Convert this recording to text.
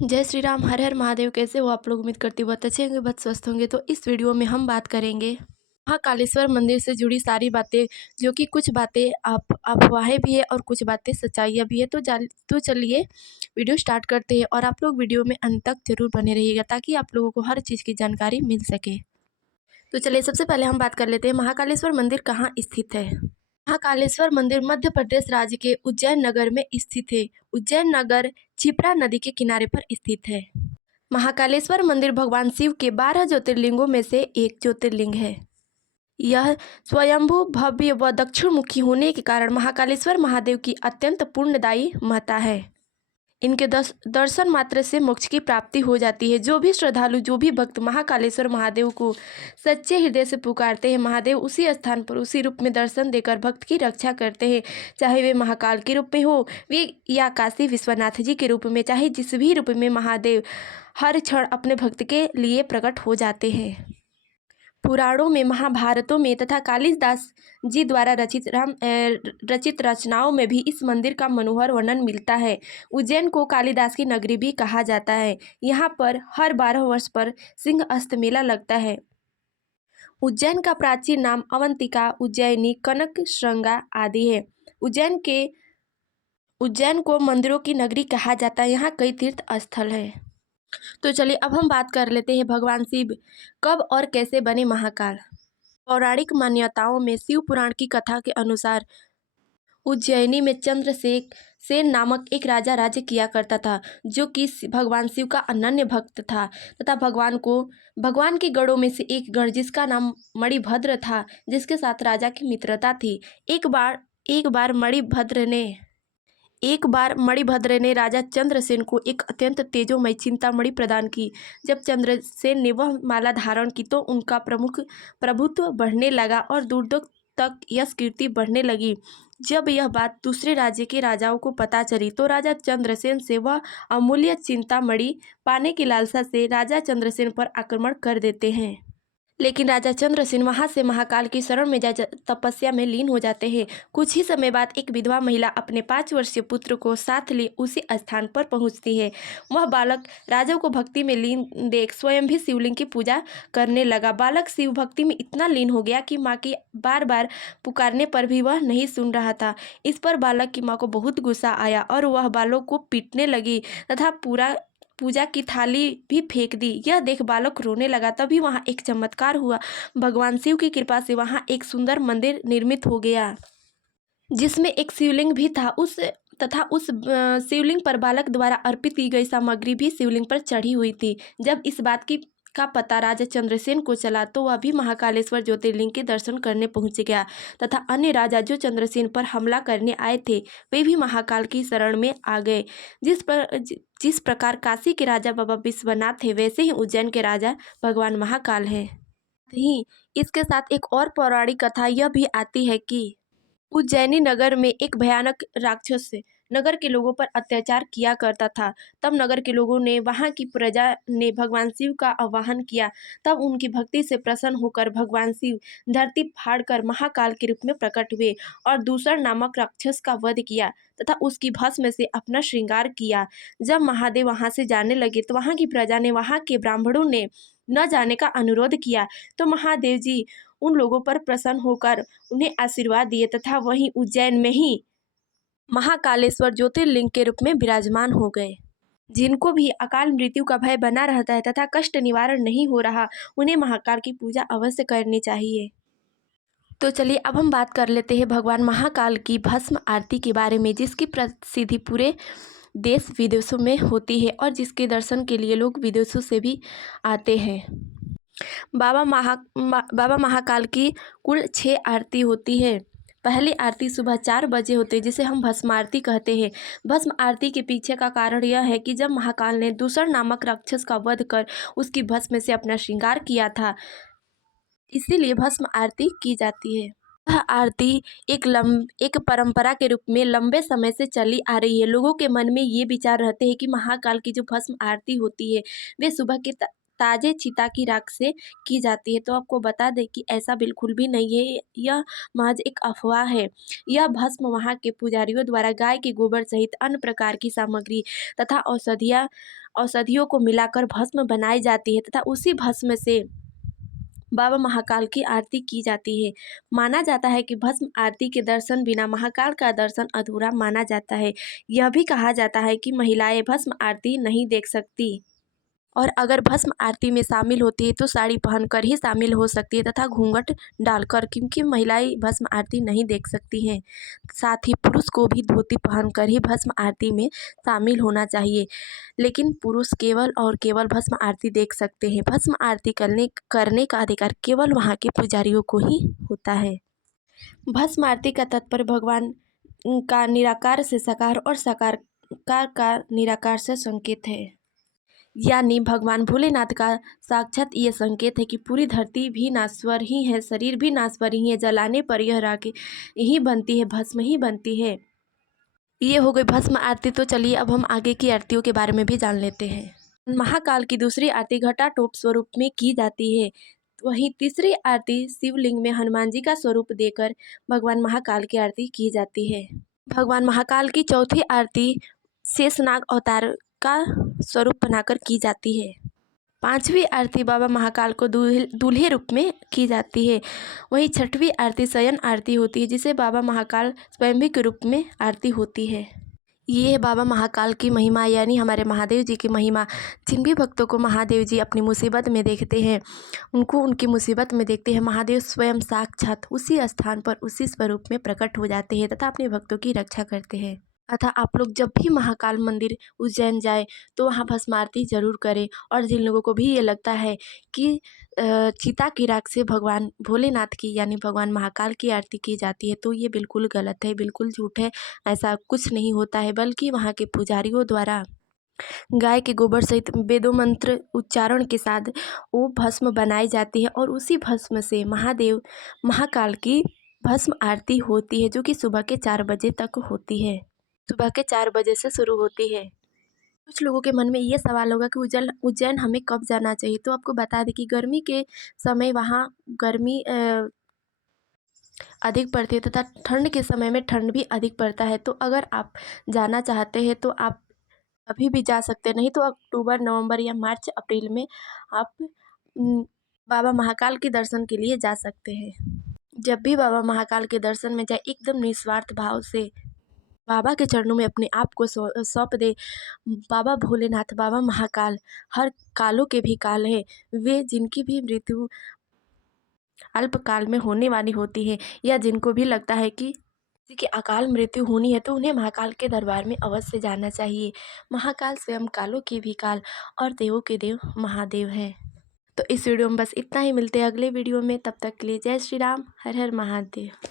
जय श्री राम, हर हर महादेव। कैसे हो आप लोग? उम्मीद करती हूँ बहुत अच्छे होंगे, बहुत स्वस्थ होंगे। तो इस वीडियो में हम बात करेंगे महाकालेश्वर मंदिर से जुड़ी सारी बातें, जो कि कुछ बातें आप अफवाहें भी है और कुछ बातें सच्चाइयाँ भी है। तो चलिए वीडियो स्टार्ट करते हैं और आप लोग वीडियो में अंत तक जरूर बने रहिएगा ताकि आप लोगों को हर चीज़ की जानकारी मिल सके। तो चलिए सबसे पहले हम बात कर लेते हैं महाकालेश्वर मंदिर कहाँ स्थित है। महाकालेश्वर मंदिर मध्य प्रदेश राज्य के उज्जैन नगर में स्थित है। उज्जैन नगर क्षिप्रा नदी के किनारे पर स्थित है। महाकालेश्वर मंदिर भगवान शिव के 12 ज्योतिर्लिंगों में से एक ज्योतिर्लिंग है। यह स्वयंभू, भव्य व दक्षिणमुखी होने के कारण महाकालेश्वर महादेव की अत्यंत पुण्यदायी महत्ता है। इनके दर्शन मात्र से मोक्ष की प्राप्ति हो जाती है। जो भी श्रद्धालु, जो भी भक्त महाकालेश्वर महादेव को सच्चे हृदय से पुकारते हैं, महादेव उसी स्थान पर उसी रूप में दर्शन देकर भक्त की रक्षा करते हैं। चाहे वे महाकाल के रूप में हो वे या काशी विश्वनाथ जी के रूप में, चाहे जिस भी रूप में महादेव हर क्षण अपने भक्त के लिए प्रकट हो जाते हैं। पुराणों में, महाभारतों में तथा कालिदास जी द्वारा रचित रचनाओं में भी इस मंदिर का मनोहर वर्णन मिलता है। उज्जैन को कालिदास की नगरी भी कहा जाता है। यहाँ पर हर 12 वर्ष पर सिंह अस्त मेला लगता है। उज्जैन का प्राचीन नाम अवंतिका, उज्जैनी, कनक श्रृंगा आदि है। उज्जैन को मंदिरों की नगरी कहा जाता है। यहाँ कई तीर्थ स्थल है। तो चलिए अब हम बात कर लेते हैं भगवान शिव कब और कैसे बने महाकाल। पौराणिक मान्यताओं में शिव पुराण की कथा के अनुसार उज्जैनी में चंद्रसेन नामक एक राजा राज्य किया करता था, जो कि भगवान शिव का अनन्य भक्त था तथा भगवान के गणों में से एक गण जिसका नाम मणिभद्र था, जिसके साथ राजा की मित्रता थी। एक बार मणिभद्र ने राजा चंद्रसेन को एक अत्यंत तेजोमय चिंतामणि प्रदान की। जब चंद्रसेन ने वह माला धारण की तो उनका प्रभुत्व बढ़ने लगा और दूर दूर तक यश कीर्ति बढ़ने लगी। जब यह बात दूसरे राज्य के राजाओं को पता चली तो राजा चंद्रसेन से वह अमूल्य चिंतामणि पाने की लालसा से राजा चंद्रसेन पर आक्रमण कर देते हैं। लेकिन राजा चंद्रसेन वहां से महाकाल की शरण में तपस्या में लीन हो जाते हैं। कुछ ही समय बाद एक विधवा महिला अपने 5 वर्षीय पुत्र को साथ ले उसी स्थान पर पहुंचती है। वह बालक राजा को भक्ति में लीन देख स्वयं भी शिवलिंग की पूजा करने लगा। बालक शिव भक्ति में इतना लीन हो गया कि माँ की बार बार पुकारने पर भी वह नहीं सुन रहा था। इस पर बालक की माँ को बहुत गुस्सा आया और वह बालक को पीटने लगी तथा पूजा की थाली भी फेंक दी। यह देख बालक रोने लगा। तभी वहां एक चमत्कार हुआ। भगवान शिव की कृपा से वहां एक सुंदर मंदिर निर्मित हो गया, जिसमें एक शिवलिंग भी था। उस शिवलिंग पर बालक द्वारा अर्पित की गई सामग्री भी शिवलिंग पर चढ़ी हुई थी। जब इस बात की का पता राजा चंद्रसेन को चला तो वह भी महाकालेश्वर ज्योतिर्लिंग के दर्शन करने पहुंच गया तथा अन्य राजा जो चंद्रसेन पर हमला करने आए थे वे भी महाकाल की शरण में आ गए। जिस प्रकार काशी के राजा बाबा विश्वनाथ थे, वैसे ही उज्जैन के राजा भगवान महाकाल है। ही इसके साथ एक और पौराणिक कथा यह भी आती है कि उज्जैनी नगर में एक भयानक राक्षस नगर के लोगों पर अत्याचार किया करता था। तब नगर के लोगों ने, वहां की प्रजा ने भगवान शिव का आह्वान किया। तब उनकी भक्ति से प्रसन्न होकर भगवान शिव धरती फाड़कर महाकाल के रूप में प्रकट हुए और दूसर नामक राक्षस का वध किया तथा उसकी भस्म से अपना श्रृंगार किया। जब महादेव वहां से जाने लगे तो वहां की प्रजा ने, वहां के ब्राह्मणों ने न जाने का अनुरोध किया तो महादेव जी उन लोगों पर प्रसन्न होकर उन्हें आशीर्वाद दिए तथा वहीं उज्जैन में ही महाकालेश्वर ज्योतिर्लिंग के रूप में विराजमान हो गए। जिनको भी अकाल मृत्यु का भय बना रहता है तथा कष्ट निवारण नहीं हो रहा, उन्हें महाकाल की पूजा अवश्य करनी चाहिए। तो चलिए अब हम बात कर लेते हैं भगवान महाकाल की भस्म आरती के बारे में, जिसकी प्रसिद्धि पूरे देश विदेशों में होती है और जिसके दर्शन के लिए लोग विदेशों से भी आते हैं। बाबा महाकाल की कुल 6 आरती होती है। पहली आरती सुबह 4 बजे होती है, जिसे हम भस्म आरती कहते हैं। भस्म आरती के पीछे का कारण यह है कि जब महाकाल ने दूसर नामक राक्षस का वध कर उसकी भस्म से अपना श्रृंगार किया था, इसीलिए भस्म आरती की जाती है। यह आरती एक परंपरा के रूप में लंबे समय से चली आ रही है। लोगों के मन में ये विचार रहते हैं कि महाकाल की जो भस्म आरती होती है वे सुबह के ताजे चिता की राख से की जाती है। तो आपको बता दें कि ऐसा बिल्कुल भी नहीं है, यह महज एक अफवाह है। यह भस्म वहाँ के पुजारियों द्वारा गाय के गोबर सहित अन्य प्रकार की सामग्री तथा औषधियों को मिलाकर भस्म बनाई जाती है तथा उसी भस्म से बाबा महाकाल की आरती की जाती है। माना जाता है कि भस्म आरती के दर्शन बिना महाकाल का दर्शन अधूरा माना जाता है। यह भी कहा जाता है कि महिलाएं भस्म आरती नहीं देख सकती और अगर भस्म आरती में शामिल होती है तो साड़ी पहनकर ही शामिल हो सकती है तथा घूंघट डालकर, क्योंकि महिलाएं भस्म आरती नहीं देख सकती हैं। साथ ही पुरुष को भी धोती पहनकर ही भस्म आरती में शामिल होना चाहिए, लेकिन पुरुष केवल और केवल भस्म आरती देख सकते हैं। भस्म आरती करने का अधिकार केवल वहाँ के पुजारियों को ही होता है। भस्म आरती का तात्पर्य भगवान का निराकार से साकार और साकार का निराकार से संकेत है। यानी भगवान भोलेनाथ का साक्षात ये संकेत है कि पूरी धरती भी नाश्वर ही है, शरीर भी नाश्वर ही है, जलाने पर यह राख ही बनती है, भस्म ही बनती है। ये हो गई भस्म आरती। तो चलिए अब हम आगे की आरतियों के बारे में भी जान लेते हैं। महाकाल की दूसरी आरती घटाटोप स्वरूप में की जाती है। वहीं तीसरी आरती शिवलिंग में हनुमान जी का स्वरूप देकर भगवान महाकाल की आरती की जाती है। भगवान महाकाल की चौथी आरती शेषनाग अवतार का स्वरूप बनाकर की जाती है। पांचवी आरती बाबा महाकाल को दूल्हे रूप में की जाती है। वहीं छठवीं आरती शयन आरती होती है, जिसे बाबा महाकाल स्वयं के रूप में आरती होती है। ये है बाबा महाकाल की महिमा, यानी हमारे महादेव जी की महिमा। जिन भी भक्तों को महादेव जी अपनी मुसीबत में देखते हैं, उनको उनकी मुसीबत में देखते हैं, महादेव स्वयं साक्षात उसी स्थान पर उसी स्वरूप में प्रकट हो जाते हैं तथा अपने भक्तों की रक्षा करते हैं। अतः आप लोग जब भी महाकाल मंदिर उज्जैन जाए तो वहाँ भस्म आरती जरूर करें। और जिन लोगों को भी ये लगता है कि चिता की राख से भगवान भोलेनाथ की यानी भगवान महाकाल की आरती की जाती है, तो ये बिल्कुल गलत है, बिल्कुल झूठ है। ऐसा कुछ नहीं होता है, बल्कि वहाँ के पुजारियों द्वारा गाय के गोबर सहित वेदों मंत्र उच्चारण के साथ वो भस्म बनाई जाती है और उसी भस्म से महाकाल की भस्म आरती होती है, जो कि सुबह के 4 बजे तक होती है। सुबह के 4 बजे से शुरू होती है। कुछ लोगों के मन में ये सवाल होगा कि उज्जैन हमें कब जाना चाहिए? तो आपको बता दें कि गर्मी के समय वहाँ गर्मी अधिक पड़ती है तथा ठंड के समय में ठंड भी अधिक पड़ता है। तो अगर आप जाना चाहते हैं तो आप अभी भी जा सकते हैं, नहीं तो अक्टूबर, नवंबर या मार्च, अप्रैल में आप बाबा महाकाल के दर्शन के लिए जा सकते हैं। जब भी बाबा महाकाल के दर्शन में जाए, एकदम निस्वार्थ भाव से बाबा के चरणों में अपने आप को सौंप दे। बाबा भोलेनाथ, बाबा महाकाल हर कालों के भी काल है। वे जिनकी भी मृत्यु अल्पकाल में होने वाली होती है, या जिनको भी लगता है कि किसी की अकाल मृत्यु होनी है, तो उन्हें महाकाल के दरबार में अवश्य जाना चाहिए। महाकाल स्वयं कालों के भी काल और देवों के देव महादेव हैं। तो इस वीडियो में बस इतना ही। मिलते हैं अगले वीडियो में, तब तक के लिए जय श्री राम, हर हर महादेव।